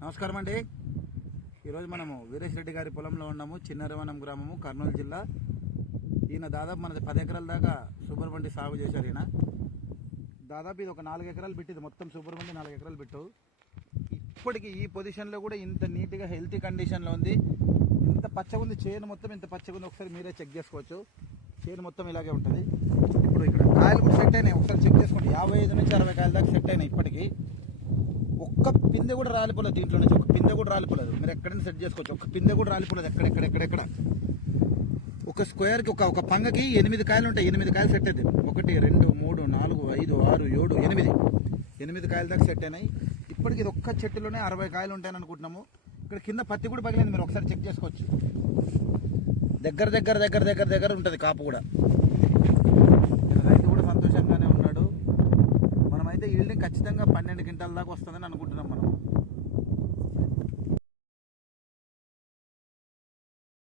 నమస్కారం అండి. ఈరోజు మనము వీరేష్ రెడ్డి గారి పొలంలో ఉన్నాము. చిన్నరవనం గ్రామము, కర్నూలు జిల్లా. ఈయన దాదాపు మనది 10 ఎకరాల దాకా సూపర్ బండి సాగు చేశారు. ఈయన దాదాపు ఇది ఒక 4 ఎకరాలు పెట్టింది. మొత్తం సూపర్ బండి 4 ఎకరాలు పెట్టు. ఇప్పటికి ఈ పొజిషన్లో కూడా ఇంత నీట్గా హెల్తీ కండిషన్లో ఉంది. ఇంత పచ్చగా ఉంది చేను, మొత్తం ఇంత పచ్చగా ఉంది. ఒకసారి మీరే చెక్ చేసుకోవచ్చు. చేను మొత్తం ఇలాగే ఉంటుంది. ఇప్పుడు ఇక్కడ కాయలు కూడా సెట్ అయినాయి. ఒకసారి చెక్ చేసుకోండి. 55 నుంచి 60 కాయల దాకా సెట్ అయినాయి. ఇప్పటికి ఒక్క పిందె కూడా రాలిపోలేదు. దీంట్లో నుంచి ఒక పిందె కూడా రాలిపోలేదు. మీరు ఎక్కడైనా సెట్ చేసుకోవచ్చు. ఒక పిందె కూడా రాలిపోలేదు. ఎక్కడెక్కడ ఒక స్క్వేర్కి ఒక పంగకి 8 కాయలు ఉంటాయి. 8 కాయలు సెట్ అవుతాయి. 1 2 3 4 5 6 7 8 కాయల దాకా సెట్ అయినాయి. ఇప్పటికి ఇది ఒక్క చెట్టులోనే 60 కాయలు ఉంటాయని అనుకుంటున్నాము. ఇక్కడ కింద పత్తి కూడా పగిలింది. మీరు ఒకసారి చెక్ చేసుకోవచ్చు. దగ్గర ఉంటుంది కాపు కూడా. రైతు కూడా సంతోషంగానే ఉన్నాడు. మనమైతే ఈల్డింగ్ ఖచ్చితంగా 12 క్వింటాల దాకా వస్తుందని అనుకుంటున్నాం.